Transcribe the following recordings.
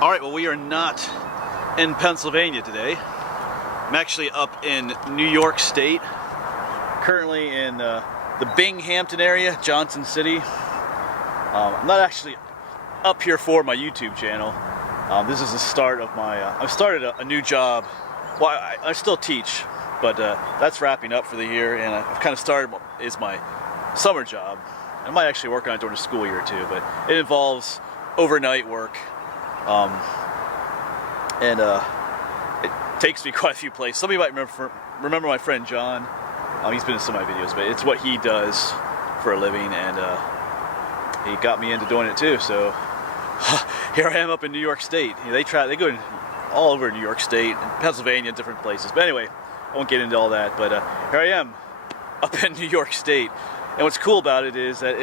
Alright, well, we are not in Pennsylvania today. I'm actually up in New York State, currently in the Binghamton area, Johnson City. I'm not actually up here for my YouTube channel. This is the start of my, I've started a new job. Well, I still teach, but that's wrapping up for the year, and I've kind of started, is my summer job. I might actually work on it during the school year too, but it involves overnight work. It takes me quite a few places. Some of you might remember my friend John. He's been in some of my videos, but it's what he does for a living, and he got me into doing it too. So here I am up in New York State. They go all over New York State, and Pennsylvania, different places. But anyway, I won't get into all that. But here I am up in New York State, and what's cool about it is that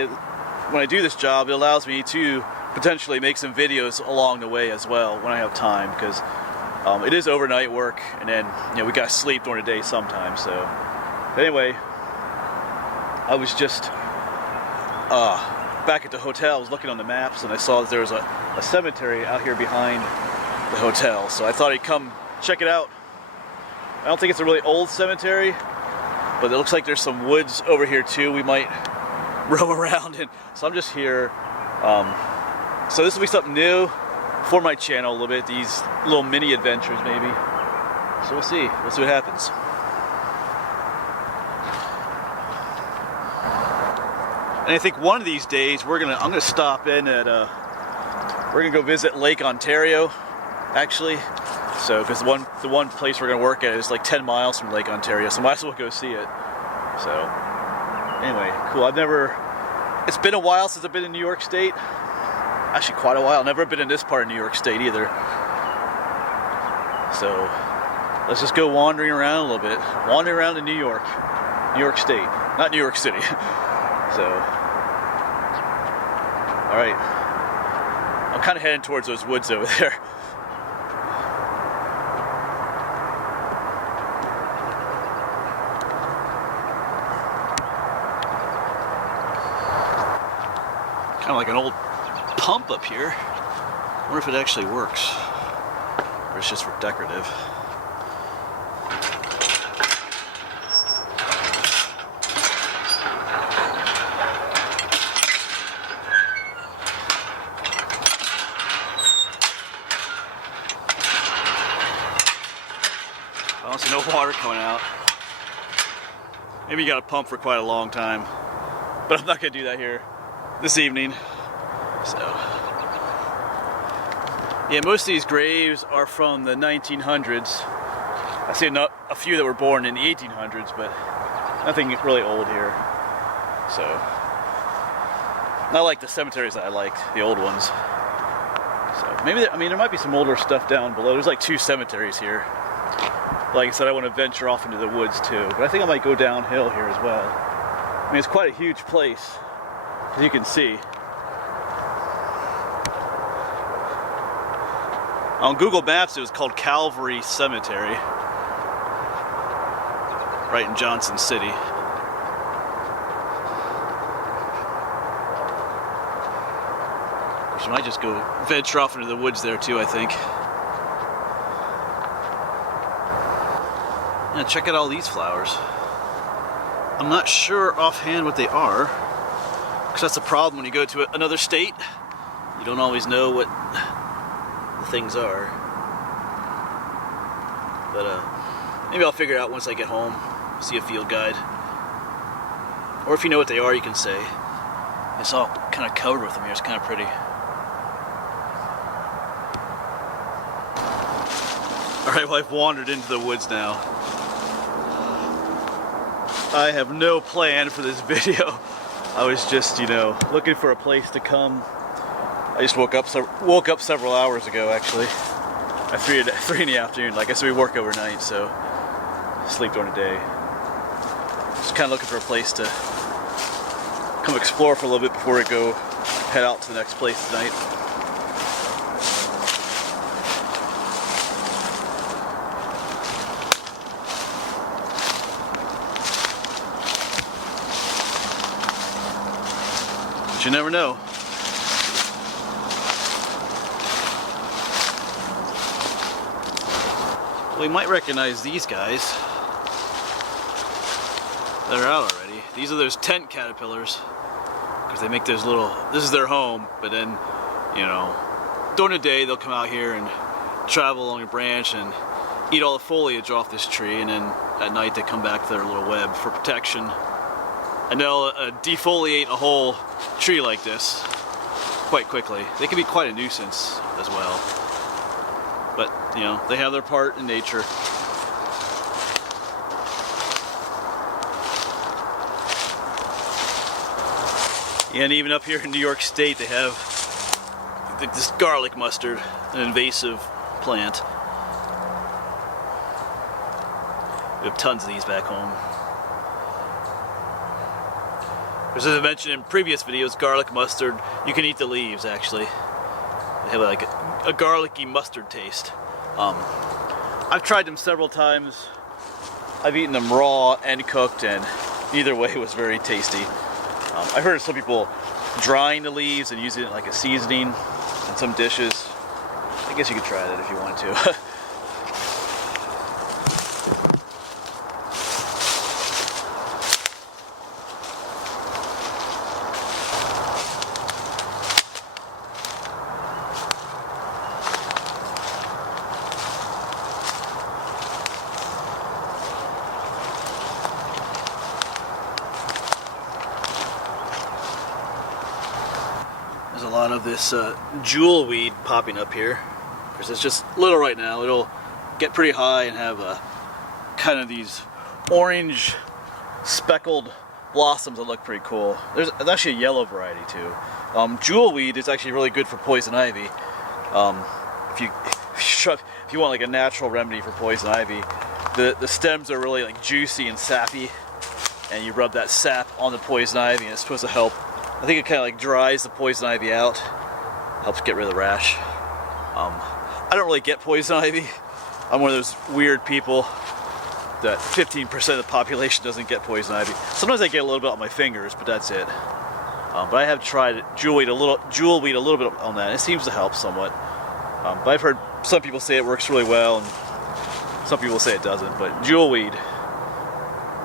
when I do this job, it allows me to potentially make some videos along the way as well when I have time, because it is overnight work, and then we gotta sleep during the day sometimes. So anyway, I was just back at the hotel. I was looking on the maps, and I saw that there was a cemetery out here behind the hotel, so I thought I'd come check it out. I don't think it's a really old cemetery, but it looks like there's some woods over here too we might roam around in. So I'm just here. So this will be something new for my channel a little bit, these little mini adventures maybe. So we'll see what happens. And I think one of these days I'm gonna stop in at we're gonna go visit Lake Ontario, actually. So because the one place we're gonna work at is like 10 miles from Lake Ontario, so might as well go see it. So anyway, cool. It's been a while since I've been in New York State. Actually, quite a while. Never been in this part of New York State either. So let's just go wandering around a little bit. Wandering around in New York State, not New York City. So, all right. I'm kind of heading towards those woods over there. Kind of like an old pump up here. I wonder if it actually works, or it's just for decorative. I don't see no water coming out. Maybe you got to pump for quite a long time, but I'm not going to do that here this evening. So, yeah, most of these graves are from the 1900s. I see a few that were born in the 1800s, but nothing really old here. So, not like the cemeteries that I liked, the old ones. So maybe, there might be some older stuff down below. There's like 2 cemeteries here. Like I said, I want to venture off into the woods too, but I think I might go downhill here as well. I mean, it's quite a huge place, as you can see. On Google Maps, it was called Calvary Cemetery, right in Johnson City. Of course, I might just go venture off into the woods there too, I think. Yeah, check out all these flowers. I'm not sure offhand what they are, because that's the problem when you go to another state. You don't always know what things are, but maybe I'll figure it out once I get home, see a field guide, or if you know what they are, you can say. It's all kind of covered with them here. It's kind of pretty. Alright, well, I've wandered into the woods now. I have no plan for this video. I was just, looking for a place to come. I just woke up several hours ago, actually, at 3 in the afternoon. Like I said, we work overnight, so sleep during the day. Just kind of looking for a place to come explore for a little bit before we go head out to the next place tonight. But you never know. We might recognize these guys. They're out already. These are those tent caterpillars, because they make those little, this is their home, but then, you know, during the day they'll come out here and travel along a branch and eat all the foliage off this tree, and then at night they come back to their little web for protection. And they'll defoliate a whole tree like this quite quickly. They can be quite a nuisance as well. But, you know, they have their part in nature. And even up here in New York State, they have this garlic mustard, an invasive plant. We have tons of these back home. As I mentioned in previous videos, garlic mustard, you can eat the leaves actually. They have like a garlicky mustard taste. I've tried them several times. I've eaten them raw and cooked, and either way was very tasty. I've heard of some people drying the leaves and using it like a seasoning in some dishes. I guess you could try that if you want to. There's a lot of this jewel weed popping up here, because it's just little right now. It'll get pretty high and have kind of these orange speckled blossoms that look pretty cool. There's actually a yellow variety too. Jewel weed is actually really good for poison ivy. If you want like a natural remedy for poison ivy, the stems are really like juicy and sappy, and you rub that sap on the poison ivy and it's supposed to help. I think it kind of like dries the poison ivy out, helps get rid of the rash. I don't really get poison ivy. I'm one of those weird people that 15% of the population doesn't get poison ivy. Sometimes I get a little bit on my fingers, but that's it. But I have tried jewel weed a little bit on that. It seems to help somewhat. But I've heard some people say it works really well, and some people say it doesn't. But jewel weed,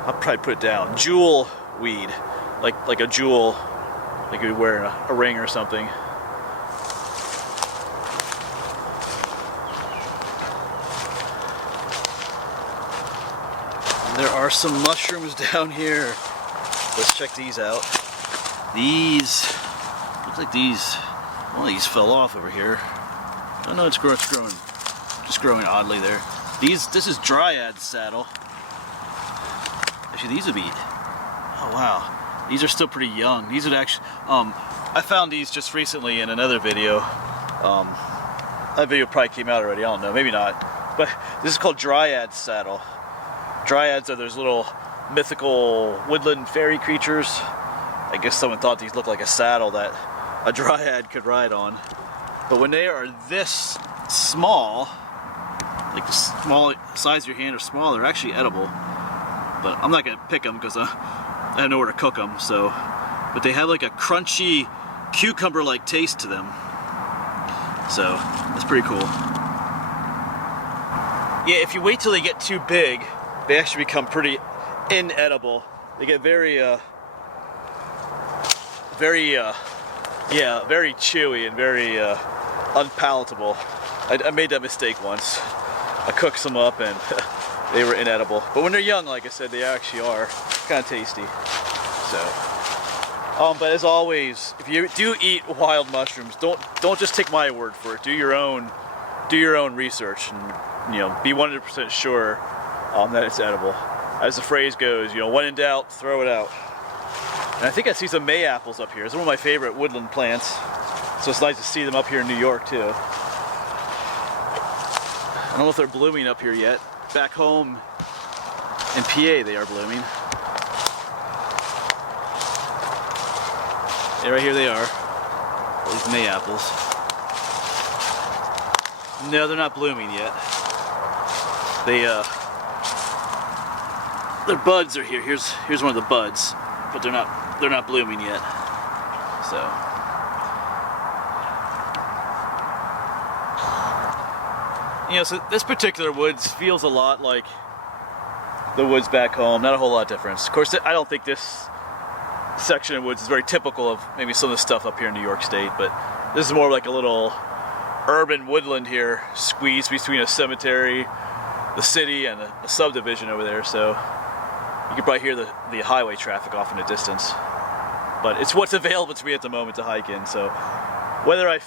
I'll probably put it down. Jewel weed, like a jewel. Like you would wear a ring or something. And there are some mushrooms down here. Let's check these out. These, looks like these, well, these fell off over here. Oh no, it's growing, just growing oddly there. This is dryad saddle. Actually, these would be, oh wow. These are still pretty young. These would actually, I found these just recently in another video. That video probably came out already, I don't know, maybe not. But this is called dryad saddle. Dryads are those little mythical woodland fairy creatures. I guess someone thought these looked like a saddle that a dryad could ride on. But when they are this small, like the small size of your hand or smaller, they're actually edible. But I'm not gonna pick them because I don't know where to cook them, so. But they have like a crunchy, cucumber-like taste to them. So, that's pretty cool. Yeah, if you wait till they get too big, they actually become pretty inedible. They get very chewy and very unpalatable. I made that mistake once. I cooked some up and they were inedible. But when they're young, like I said, they actually are kind of tasty. So, but as always, if you do eat wild mushrooms, don't just take my word for it. Do your own research, and be 100% sure that it's edible. As the phrase goes, when in doubt, throw it out. And I think I see some May apples up here. It's one of my favorite woodland plants, so it's nice to see them up here in New York too. I don't know if they're blooming up here yet. Back home in PA, they are blooming. Yeah, right here they are. All these May apples. No, they're not blooming yet. Their buds are here. Here's one of the buds, but they're not blooming yet. So. you know, so this particular woods feels a lot like the woods back home. Not a whole lot of difference. Of course, I don't think this section of woods is very typical of maybe some of the stuff up here in New York State, but this is more like a little urban woodland here, squeezed between a cemetery, the city, and a subdivision over there. So you can probably hear the highway traffic off in the distance. But it's what's available to me at the moment to hike in. So whether I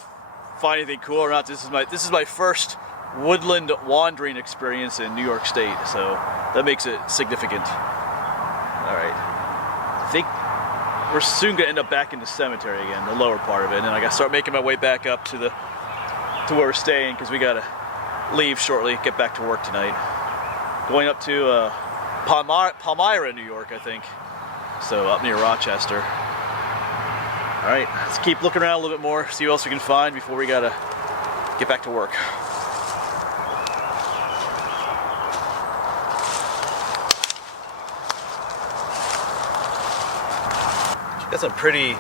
find anything cool or not, this is my first woodland wandering experience in New York State. So that makes it significant. All right, I think we're soon gonna end up back in the cemetery again, the lower part of it, and then I gotta start making my way back up to where we're staying, because we gotta leave shortly, get back to work tonight. Going up to Palmyra, New York, I think. So up near Rochester. All right, let's keep looking around a little bit more, see what else we can find before we gotta get back to work. Got some pretty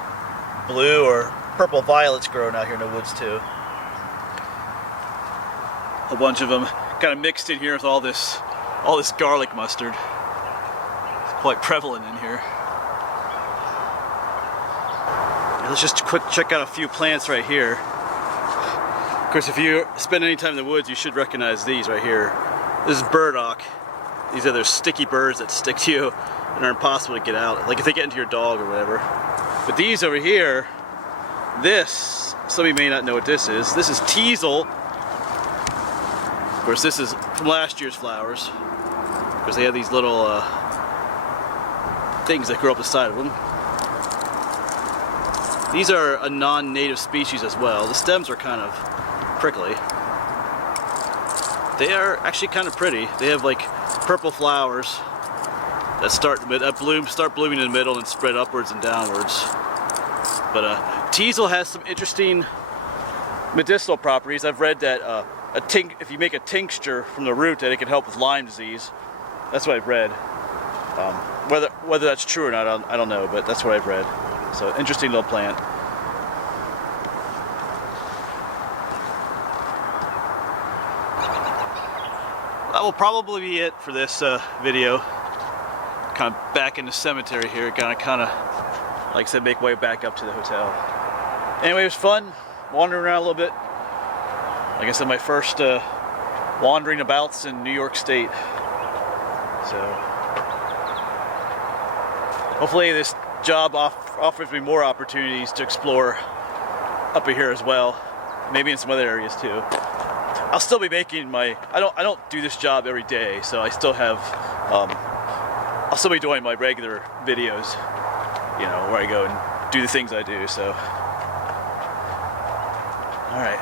blue or purple violets growing out here in the woods too. A bunch of them kind of mixed in here with all this garlic mustard. It's quite prevalent in here. And let's just quick check out a few plants right here. Of course, if you spend any time in the woods, you should recognize these right here. This is burdock. These are those sticky birds that stick to you and are impossible to get out, like if they get into your dog or whatever. But these over here, this, some of you may not know what this is. This is teasel. Of course, this is from last year's flowers, because they have these little things that grow up the side of them. These are a non-native species as well. The stems are kind of prickly. They are actually kind of pretty. They have like purple flowers that start blooming in the middle and spread upwards and downwards. But teasel has some interesting medicinal properties. I've read that if you make a tincture from the root, that it can help with Lyme disease. That's what I've read. Whether that's true or not, I don't know, but that's what I've read. So interesting little plant. That will probably be it for this video. Kind of back in the cemetery here, kind of, like I said, make way back up to the hotel. Anyway, it was fun wandering around a little bit. Like I said, my first wandering abouts in New York State. So hopefully this job offers me more opportunities to explore up here as well. Maybe in some other areas too. I'll still be making my, I don't do this job every day, so I still have, I'll still be doing my regular videos, you know, where I go and do the things I do, so. All right.